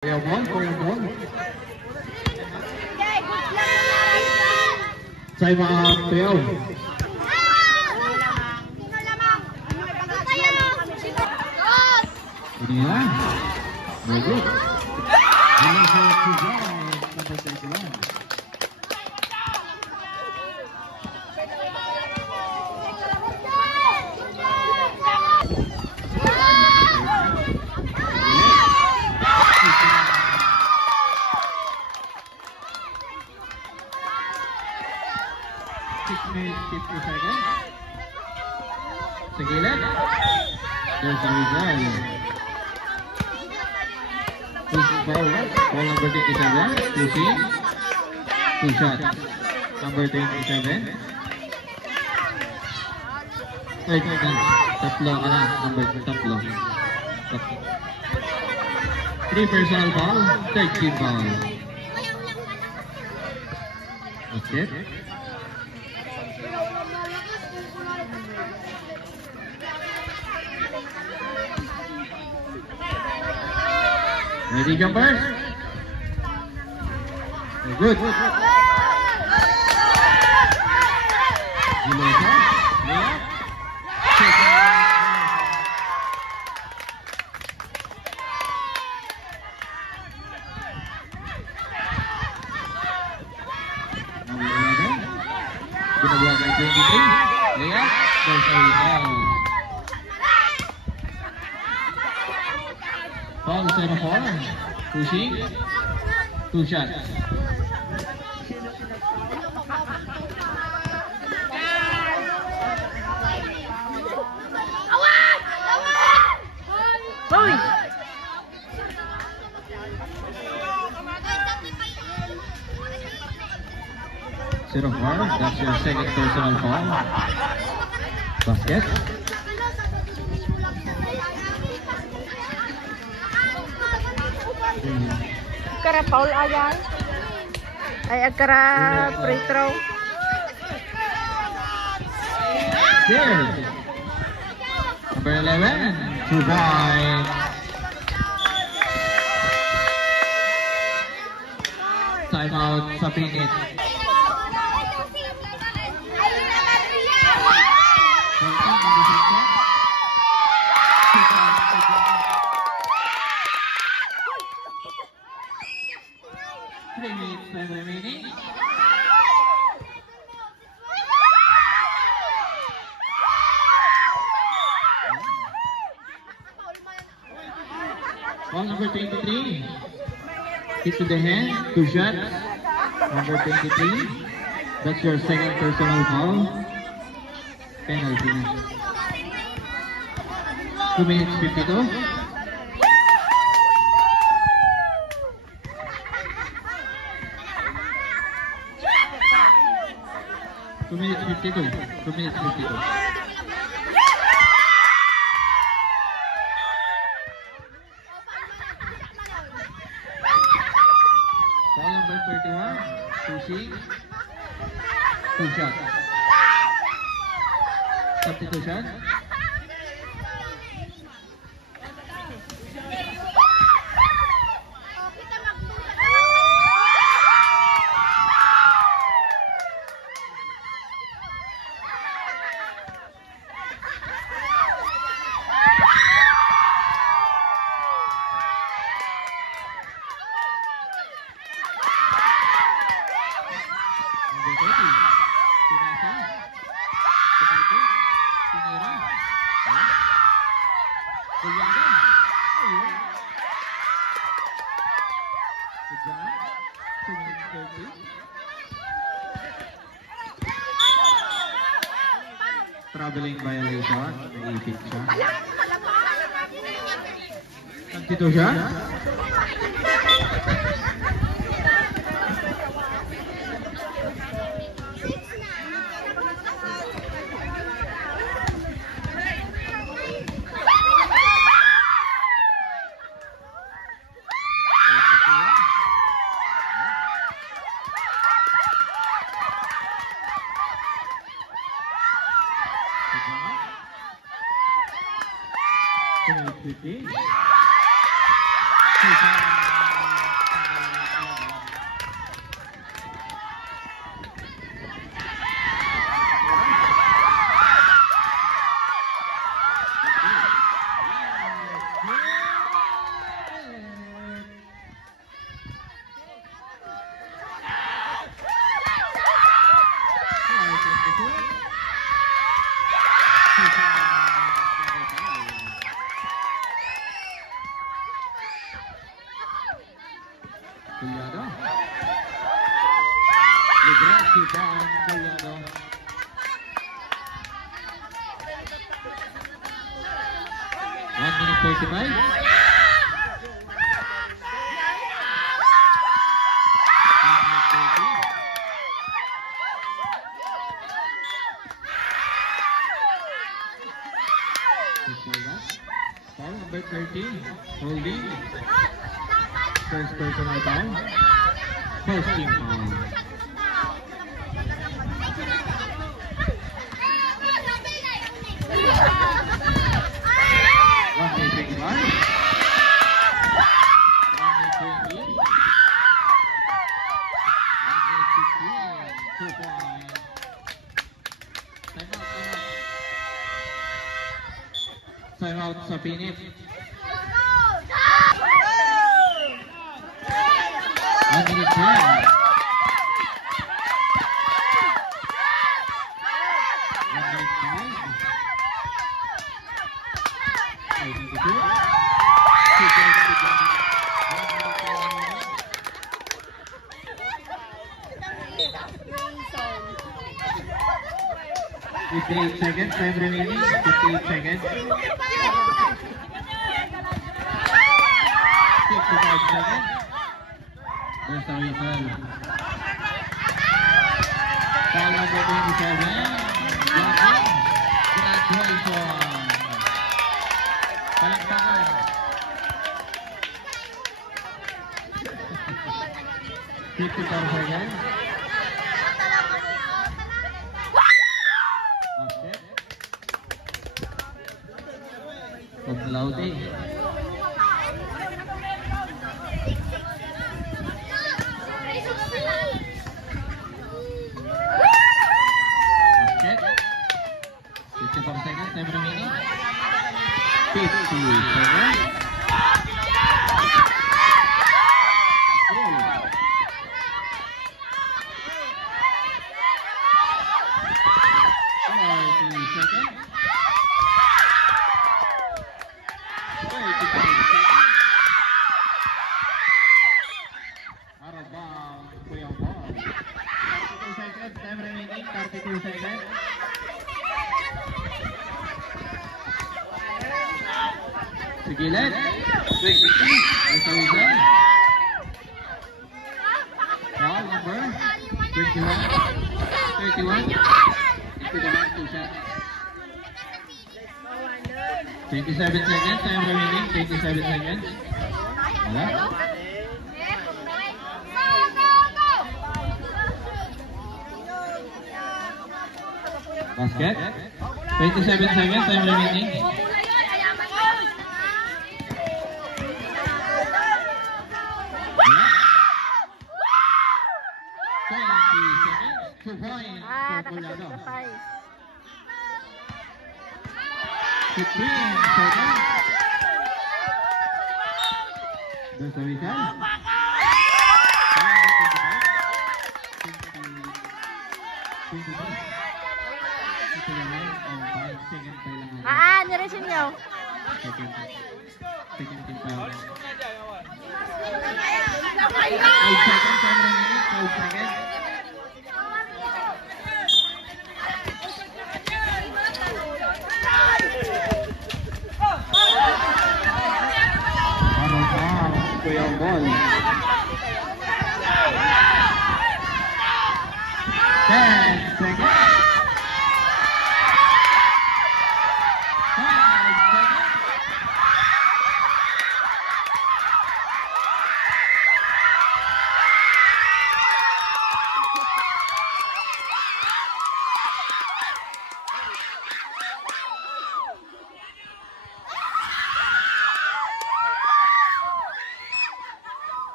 Time out, Teo. Ini lah. Very good. Number 21. Segilan. There's a result. Push forward. Ball number 27. Pushing. Two shot. Number 27. Wait, tatlo ka na. Number tatlo. Three personal foul. Third team foul. That's it. Ready, jumpers? Very good. Ginawa kay 23. Layup. There's a foul. Foul 0-4. Pushing. Two shots. Hoy! Zero four. That's your second personal foul. Basket. Agkara foul ayan. Ay agkara free throw. There. Number 11. 2 points. Timeout sa pinit. Remaining. Ball number 23. Hit to the hand. Two shots. Number 23. That's your second personal foul. Penalty. 2 minutes 52. Two minutes 52. 2 minutes 52. Ball number 31. Pushing. Two shots. Substitution. Traveling violation, nag-ipit siya. Nagtito siya? Penalty. Collado. Libre si Juan Collado. One minute 35. Foul number 13, holding. First personal foul. First team foul. One day 21. 1 day 20. 1 day 15. 2 points. Time out sa Pinip. One minute 10. One minute 5. 5:22. 2 points to go. 58 seconds, time remaining. 58 seconds. 65 seconds. There's the whistle. Foul number 27. Blocking. Congratulations. Palakpakan. 54 seconds. Basket. Cum laude. Basket. 54 seconds, time remaining. 50 seconds. Gilad, 20, foul number 21, 31, into the line, 2 shots. 27 seconds, time remaining, 27 seconds. Wala. Basket, 27 seconds, time remaining. 2 points for Collado. 15 seconds. There's a whistle. 5 seconds pa lang. Niresin niyo. Second team foul. 5 seconds, 5 seconds. Yung ball. 10